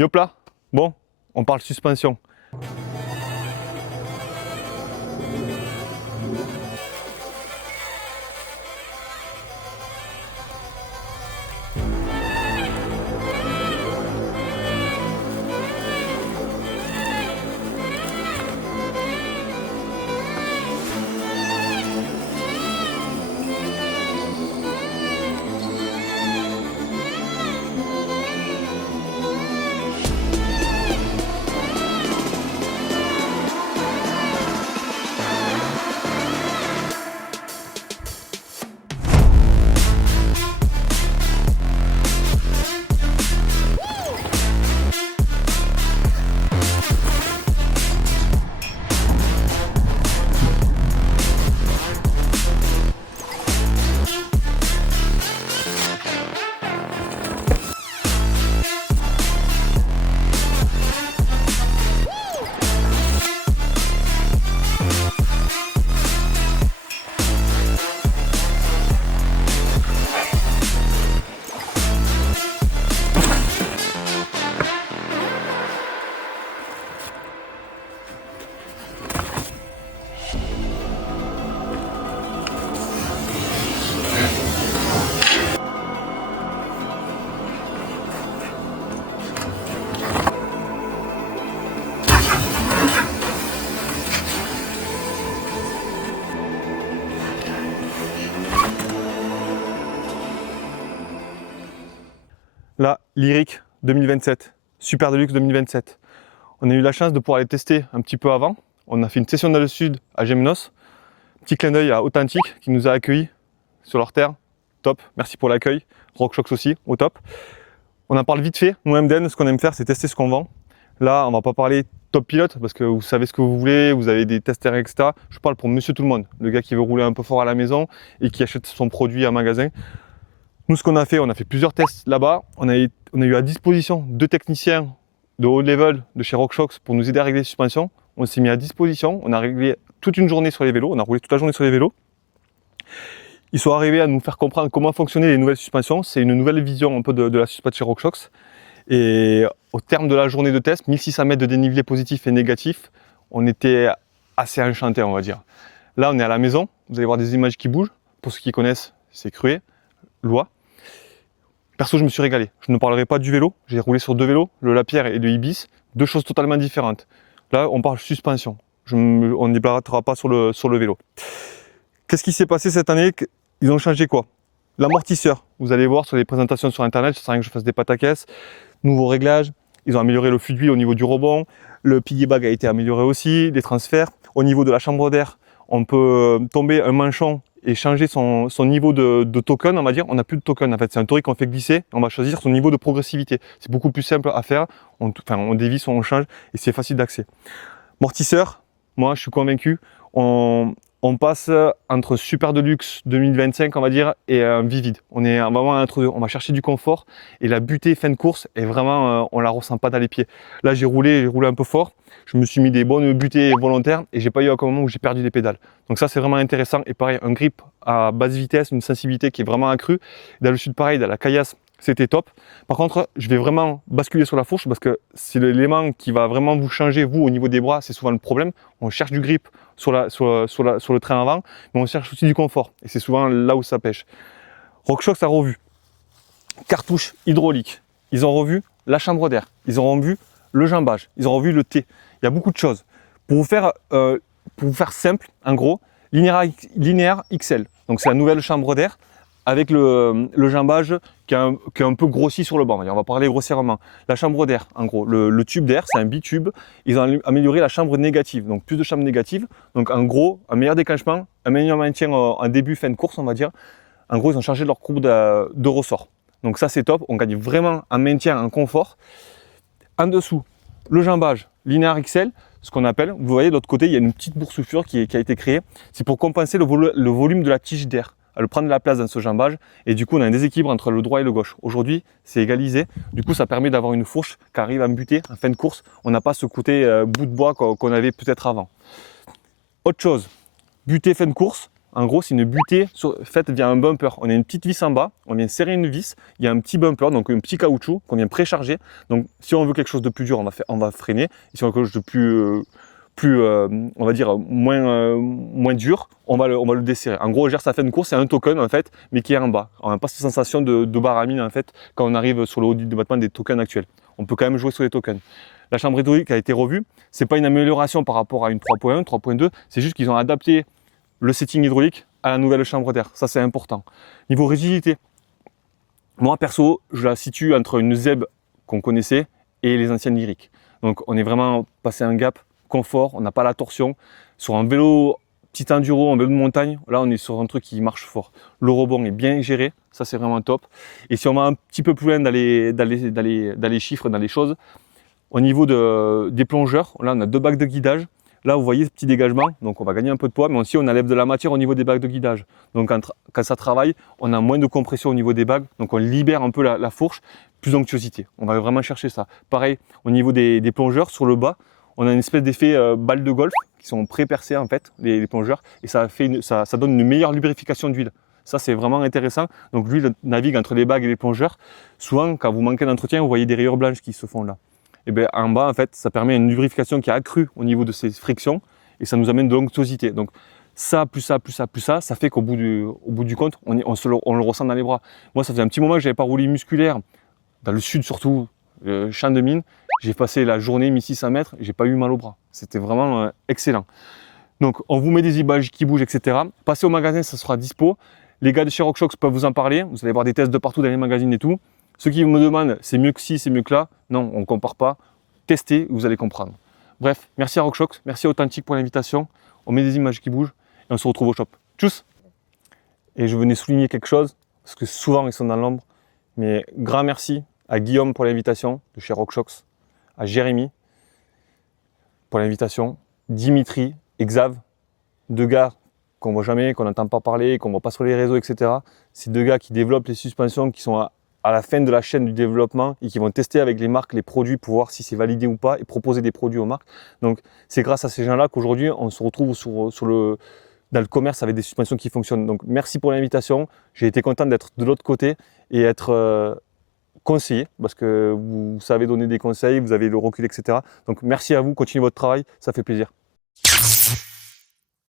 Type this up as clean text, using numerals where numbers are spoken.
Yop là, bon, on parle suspension. Là, Lyric 2027, Super Deluxe 2027. On a eu la chance de pouvoir les tester un petit peu avant. On a fait une session dans le sud à Gémenos. Petit clin d'œil à Authentique qui nous a accueillis sur leur terre. Top, merci pour l'accueil. RockShox aussi, au top. On en parle vite fait. Nous, MDN, ce qu'on aime faire, c'est tester ce qu'on vend. Là, on va pas parler top pilote parce que vous savez ce que vous voulez, vous avez des testeurs, etc. Je parle pour monsieur tout le monde, le gars qui veut rouler un peu fort à la maison et qui achète son produit en magasin. Nous, ce qu'on a fait plusieurs tests là-bas. On a eu à disposition 2 techniciens de haut level de chez RockShox pour nous aider à régler les suspensions. On s'est mis à disposition, on a réglé toute une journée sur les vélos, on a roulé toute la journée sur les vélos. Ils sont arrivés à nous faire comprendre comment fonctionnaient les nouvelles suspensions. C'est une nouvelle vision un peu de la suspension chez RockShox. Et au terme de la journée de test, 1600 mètres de dénivelé positif et négatif, on était assez enchantés, on va dire. Là, on est à la maison, vous allez voir des images qui bougent. Pour ceux qui connaissent, c'est Cruet, Loire. Perso, je me suis régalé. Je ne parlerai pas du vélo. J'ai roulé sur 2 vélos, le Lapierre et le Ibis. 2 choses totalement différentes. Là, on parle on ne débattera pas sur le vélo. Qu'est-ce qui s'est passé cette année? Ils ont changé quoi? L'amortisseur. Vous allez voir sur les présentations sur Internet, ça sert à rien que je fasse des pataquès. Nouveau réglage. Ils ont amélioré le flux d'huile au niveau du rebond. Le piggy bag a été amélioré aussi. Les transferts. Au niveau de la chambre d'air, on peut tomber un manchon et changer son niveau de token, on va dire. On n'a plus de token en fait, c'est un torique qu'on fait glisser, on va choisir son niveau de progressivité. C'est beaucoup plus simple à faire, on dévisse, on change et c'est facile d'accès. Amortisseur, moi je suis convaincu, on passe entre Super Deluxe 2025 on va dire et un Vivid. On est vraiment entre deux, on va chercher du confort et la butée fin de course est vraiment, on la ressent pas dans les pieds. Là j'ai roulé un peu fort, je me suis mis des bonnes butées volontaires et j'ai pas eu aucun moment où j'ai perdu des pédales. Donc ça c'est vraiment intéressant et pareil un grip à basse vitesse, une sensibilité qui est vraiment accrue. Dans le sud pareil, dans la caillasse c'était top. Par contre, je vais vraiment basculer sur la fourche parce que c'est l'élément qui va vraiment vous changer, vous, au niveau des bras, c'est souvent le problème. On cherche du grip sur le train avant, mais on cherche aussi du confort. Et c'est souvent là où ça pêche. RockShox a revu. Cartouche hydraulique. Ils ont revu la chambre d'air. Ils ont revu le jambage. Ils ont revu le T. Il y a beaucoup de choses. Pour vous faire simple, en gros, linéaire XL. Donc c'est la nouvelle chambre d'air avec le jambage qui est un peu grossi sur le banc. On va parler grossièrement. La chambre d'air, en gros, le tube d'air, c'est un bitube. Ils ont amélioré la chambre négative, donc plus de chambre négative. Donc en gros, un meilleur déclenchement, un meilleur maintien en début, fin de course, on va dire. En gros, ils ont changé leur courbe de ressort. Donc ça, c'est top. On gagne vraiment en maintien, en confort. En dessous, le jambage linéaire XL, ce qu'on appelle, vous voyez de l'autre côté, il y a une petite boursouflure qui a été créée. C'est pour compenser le volume de la tige d'air. Elle prend de la place dans ce jambage et du coup on a un déséquilibre entre le droit et le gauche. Aujourd'hui c'est égalisé, du coup ça permet d'avoir une fourche qui arrive à buter en fin de course. On n'a pas ce côté bout de bois qu'on avait peut-être avant. Autre chose, buter fin de course, En gros, c'est une butée faite via un bumper. On a une petite vis en bas, on vient serrer une vis, il y a un petit bumper, donc un petit caoutchouc qu'on vient précharger. Donc si on veut quelque chose de plus dur, on va freiner. Et si on veut quelque chose de plus on va dire, moins dur, on va le desserrer. En gros, ça fait une course, c'est un token en fait, mais qui est en bas. On n'a pas cette sensation de baramine en fait quand on arrive sur le haut du débattement des tokens actuels. On peut quand même jouer sur les tokens. La chambre hydraulique a été revue. C'est pas une amélioration par rapport à une 3.1, 3.2, c'est juste qu'ils ont adapté le setting hydraulique à la nouvelle chambre d'air. Ça, c'est important. Niveau rigidité, moi perso, je la situe entre une ZEB qu'on connaissait et les anciennes lyriques. Donc, on est vraiment passé un gap confort, on n'a pas la torsion. Sur un vélo petit enduro, un vélo de montagne, là, on est sur un truc qui marche fort. Le rebond est bien géré, ça, c'est vraiment top. Et si on va un petit peu plus loin dans les chiffres, dans les choses, au niveau des plongeurs, là, on a 2 bacs de guidage. Là, vous voyez ce petit dégagement, donc on va gagner un peu de poids, mais aussi on enlève de la matière au niveau des bacs de guidage. Donc quand ça travaille, on a moins de compression au niveau des bacs, donc on libère un peu la fourche, plus d'onctuosité. On va vraiment chercher ça. Pareil, au niveau des plongeurs, sur le bas, on a une espèce d'effet balle de golf, qui sont pré-percés en fait, les plongeurs, et ça donne une meilleure lubrification d'huile. Ça, c'est vraiment intéressant. Donc l'huile navigue entre les bagues et les plongeurs. Souvent, quand vous manquez d'entretien, vous voyez des rayures blanches qui se font là. Et bien en bas, en fait, ça permet une lubrification qui est accrue au niveau de ces frictions et ça nous amène de l'onctuosité. Donc ça, plus ça, plus ça, plus ça, ça fait qu'au bout du compte, on le ressent dans les bras. Moi, ça faisait un petit moment que je n'avais pas roulé musculaire, dans le sud surtout, champ de mine. J'ai passé la journée 1600 mètres, j'ai pas eu mal au bras. C'était vraiment excellent. Donc on vous met des images qui bougent, etc. Passez au magasin, ça sera dispo. Les gars de chez RockShox peuvent vous en parler. Vous allez voir des tests de partout dans les magazines et tout. Ceux qui me demandent, c'est mieux que ci, c'est mieux que là. Non, on ne compare pas. Testez, vous allez comprendre. Bref, merci à RockShox, merci à Authentique pour l'invitation. On met des images qui bougent et on se retrouve au shop. Tchuss! Et je venais souligner quelque chose, parce que souvent ils sont dans l'ombre, mais grand merci à Guillaume pour l'invitation de chez RockShox, à Jérémy pour l'invitation, Dimitri et Xav, 2 gars qu'on ne voit jamais, qu'on n'entend pas parler, qu'on ne voit pas sur les réseaux, etc. C'est 2 gars qui développent les suspensions, qui sont à la fin de la chaîne du développement et qui vont tester avec les marques les produits pour voir si c'est validé ou pas et proposer des produits aux marques. Donc c'est grâce à ces gens-là qu'aujourd'hui on se retrouve dans le commerce avec des suspensions qui fonctionnent. Donc merci pour l'invitation, j'ai été content d'être de l'autre côté et être conseillé parce que vous savez donner des conseils, vous avez le recul, etc. Donc merci à vous, continuez votre travail, ça fait plaisir.